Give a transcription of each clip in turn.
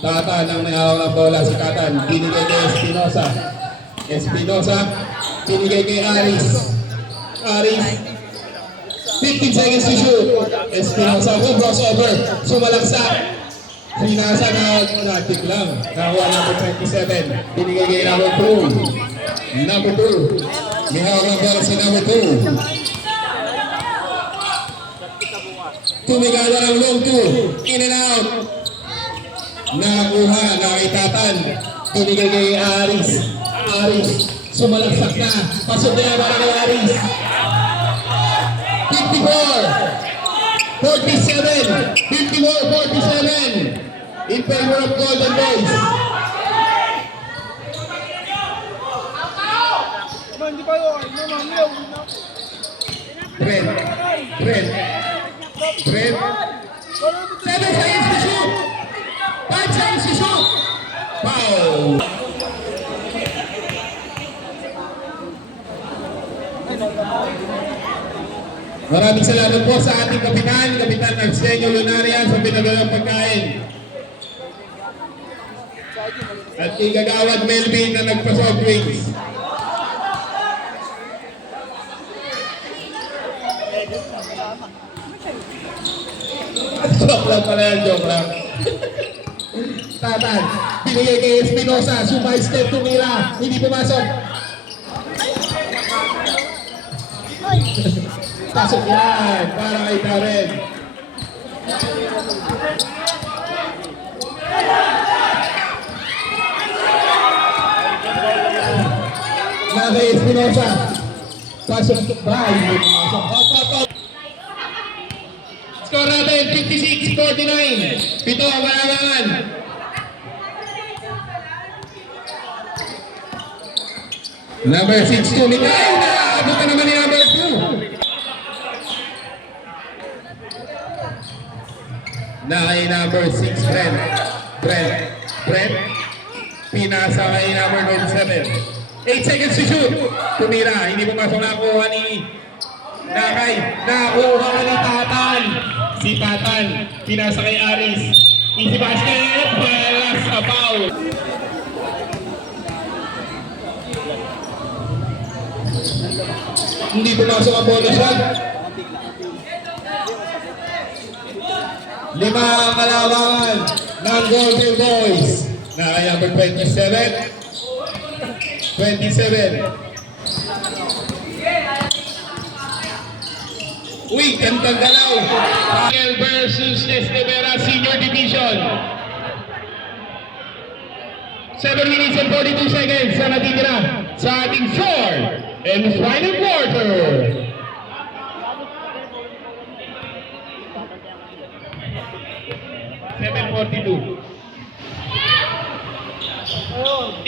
Tatan ang may hawak ng bola. Si Tatan, binigay kay Espinosa. Espinosa, binigay kay Aris. Aris, 15 seconds to shoot. Espinosa, crossover. Sumalaksak. Pinasa na natik lang. Nakuha number 27. Binigay kay number 2. Number 2. May hawak ng bola si number 2. Tumigala ng long 2. In and out. Nakuha na kay Tatan. Binigay kay Aris. Aris. Sumalaksak na. Pasok na para kay Aris. 54. 47. 54-47. In favor of Golden Boys. Trent. 7 seconds to shoot. 5 seconds to shoot. Foul. Maraming salamat po sa ating kapitan, Kapitan Arsenio Lunaria sa pinagalang pagkain. At kay Gagawad Melvin na nagpa-soft drinks. Joke lang pala yan, joke lang. Tatan, binigay kay Espinosa, sumay step tumira, hindi pumasok. Pasok yan, para kay Darren. Kay Espinosa. Pasok ba? Hindi pumasok. Hop. Score natin, 56-49. Pito ang kailangan. Number 6, tumigay. Naabot na naman ni number 2. Na kay number 6, Brent. Pinasa kay number 7. 8 seconds to shoot. Tumira. Hindi pumasok na kuha ni Nakay. Nakuha ni Tatan. Si Tatan. Pinasa kay Aris. Easy basket. Palas sa foul. Hindi pumasok ang bonus shot. 5 ang kalabangan ng Golden Boys. Nakay number 27. 27. Uy, kantang galaw. Angel versus Estevera Senior Division. 7 minutes and 42 seconds sa natitira sa ating 4 and final quarter.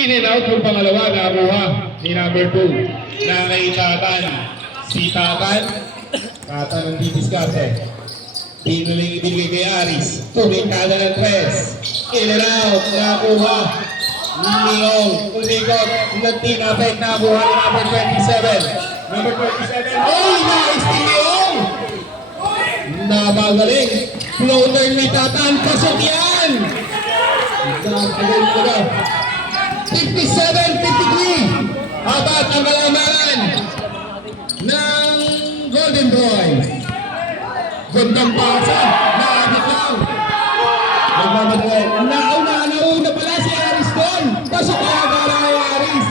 In and out yung pangalawa, nakuha ni number 2 na kay Tatan. Si Tatan ang didiskarte. Binigay kay Aris. Tumikada ng 3. In and out, nakuha. Leong, umikot. Nagtinapit, nakuha ni number 27. Number 27. Oh, nice ni Leong! Napagaling. Floater ni Tatan. Pasok yan! Napagaling talaga. 57-53. Apat ang kalamangan ng Golden Boys. Gandang pasa. Naabot lang. Nagmamadali. Nauna pala si Aris doon. Pasok kaya para kay Aris.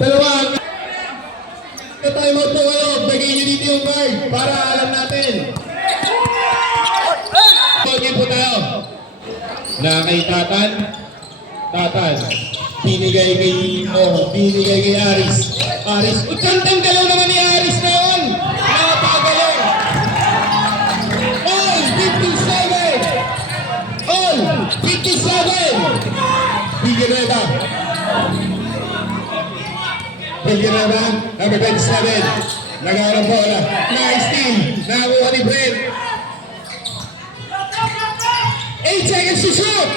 Dalawang. Time out po kayo. Bagay nyo dito yung card para alam natin. Pagin po tayo. Na kay Tatan. Binigay kay Aris. Kantang galaw naman ni Aris na yun. Napagalaw. All 57. Figueroa. Number 27. Nagawa ng bola. Nice team. Nakakuha ni Brent. 8 seconds to shoot.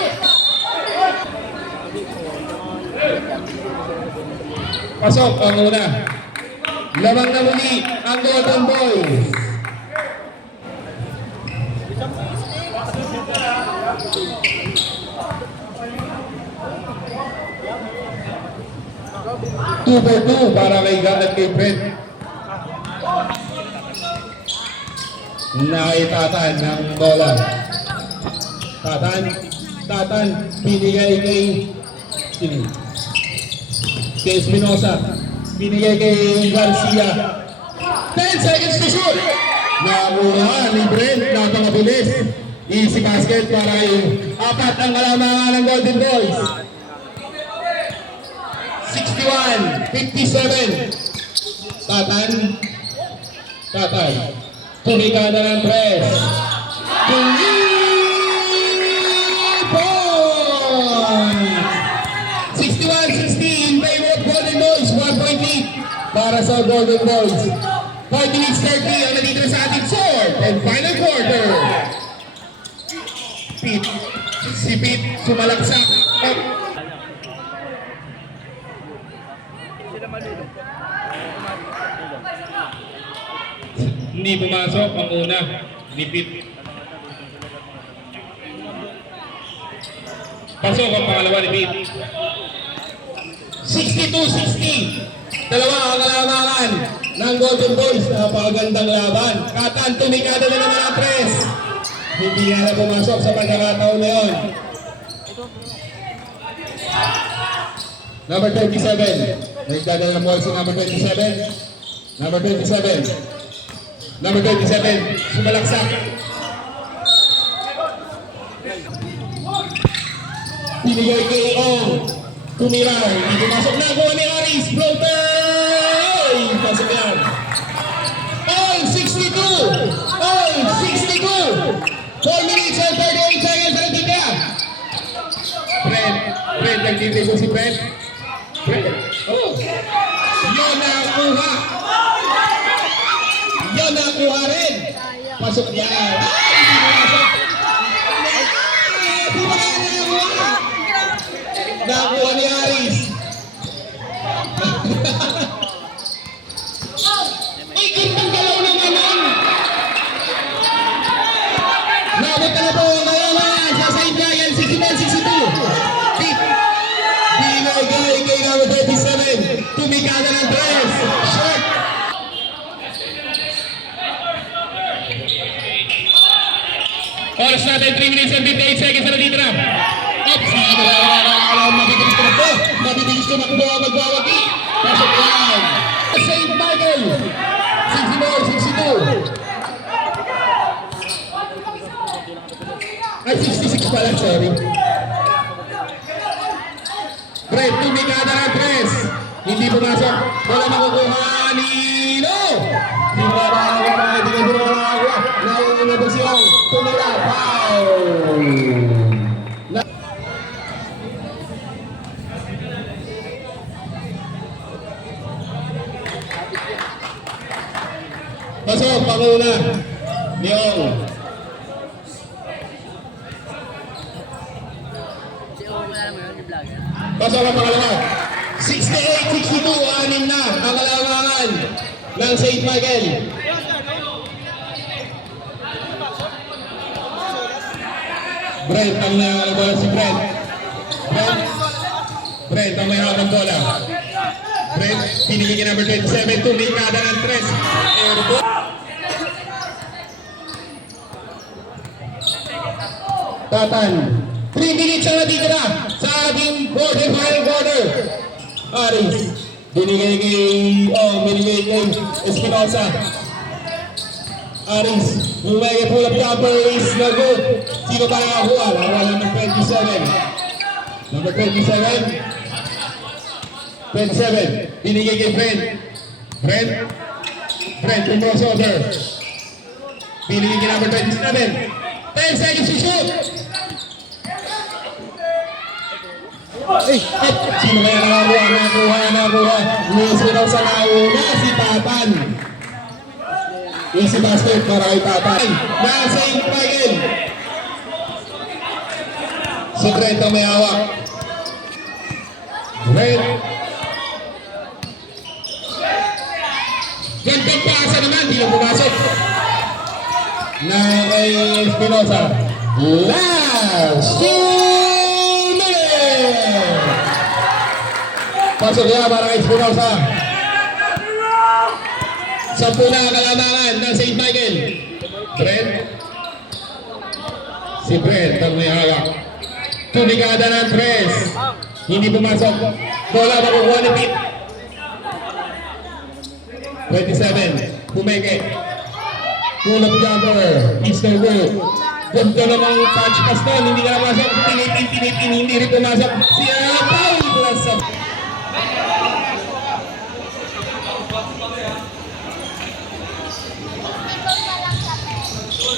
Pasok ang una. Lamang na muli ang Golden Boys. Two for two para kay God at kay Fred. Nakitatan ng bola. Tatan, binigay kay Espinosa. Binigay kay Garcia. 10 seconds to shoot. Nakuha ni Brent, napakabilis. Easy basket para kay apat ang kalamangan ng Golden Boys. 61-57. Tatan. Tumika na ng press. 3 points! 61-16 in favor of Golden Boys. 1 point lead para sa Golden Boys. 5 minutes 30 ang natitira sa ating fourth and final quarter. Si Pete sumalaksak. Hindi pumasok ang una ni Pete. Pasok ang pangalawa ni Pete. 62-60. Dalawa ang kalamangan ng Golden Boys. Napakagandang laban. Katan, tumikada na naman ang press. Hindi nga na pumasok sa pagkakataon na yun. Number 27. Nagdadala ng ball si number 27. Number 27. Number 27. Sumalaksak. Pinigay kay Ong. Tumira. Hindi pumasok na. Kuha ni Aris. Floater! Ay! Pasok yan. Ong 62! Ong 62! 4 minutes and 38 seconds ang tika. Fred, nagtitigo si Fred. Fred, oh. Yun nakuha. Yun nakuha rin. Pasok yan. Ay, hindi pumasok. Di ba kaya nakuha? Nakuha ni Aris. Ay, gandang galaw naman nun. Nabot na po ngayon sa St. Brian, 61-62. Binagay kay number 37. Tumikada ng dress. Short. Oras natin, 3 minutes and 58 seconds na natitira. Oops! Mabilis tumakbo. Mabilis tumakbo ang magwawagi. Pasok yan. St. Michael. 64-62. Ay, 66 pala, sorry. Fred, tumikada ng press. Hindi pumasok. Wala makukuha ni No! Hindi na makakuha. Hindi na makakuha. Nauna ba siyang tumira. Foul! Pasok, panguna. Niyong. Pasok ang pangalawa. 68-62, anim na ang kalamangan ng St. Michael. Brent ang bola si Brent. Brent ang may hawak ng bola. Brent, pinili ka number 27, tumikada ng 3. Airball. Tatan. 3 minutes ang natitira sa ating final quarter. Aris. Binigay kay Espinosa. Aris. Bumigay pull up jumper is no good. Sino pa nakakuha? Nakakuha number 27. Number 27. 27. Binigay kay Fred. Fred, crossover. Binigay kay number 27. 10 seconds to shoot. Sino kaya nakakuha? Luis daw sa nauna, si Tatan. Easy basket para kay Tatan. Na St. Michael. Si Brent ang may hawak. Brent. Gandang pasa naman, di na pumasok. Na kay Espinosa. Last 2 minutes! Pasok niya para kay Espinosa. 10 na kalamangan ng St. Michael. Brent. Si Brent ang may hawak. Tumigada ng 3. Hindi pumasok. Bola makukuha ni Pete. 27. Pumeke. Pull-up jumper. Easter Wood. Ganda namang touch pass doon. Hindi ka namasok. Tinipin. Hindi rin pumasok. Siya Paul plus up.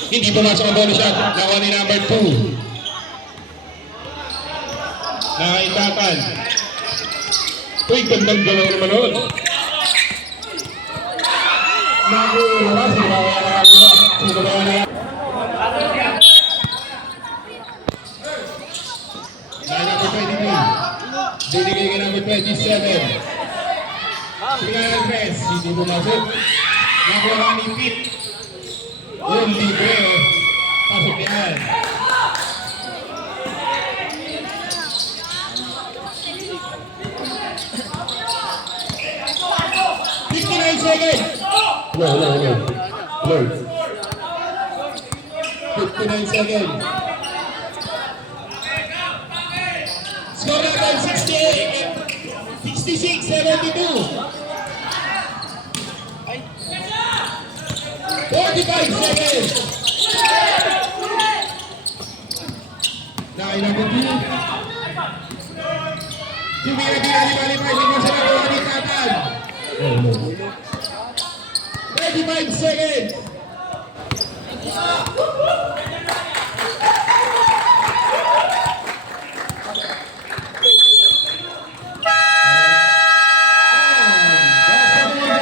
Hindi pumasok ang bonus shot. Nakuha ni number 2. Nakaitakan. Uy, gandang galaw naman nun. Nakuha, sinabawa na ako. Sinabawa na ako. Number 23. Binigay ka number 27. Pingan press. Hindi pumasok. Nakuha ni Pete. Yung libre. Pasok yan. 59 seconds. No. 59 seconds. Score natin 66-72. 45 seconds. Nakailagutin. Tumira-gira-gira-gira. Hindi mo siya nakuha ni Tatan. 35 seconds.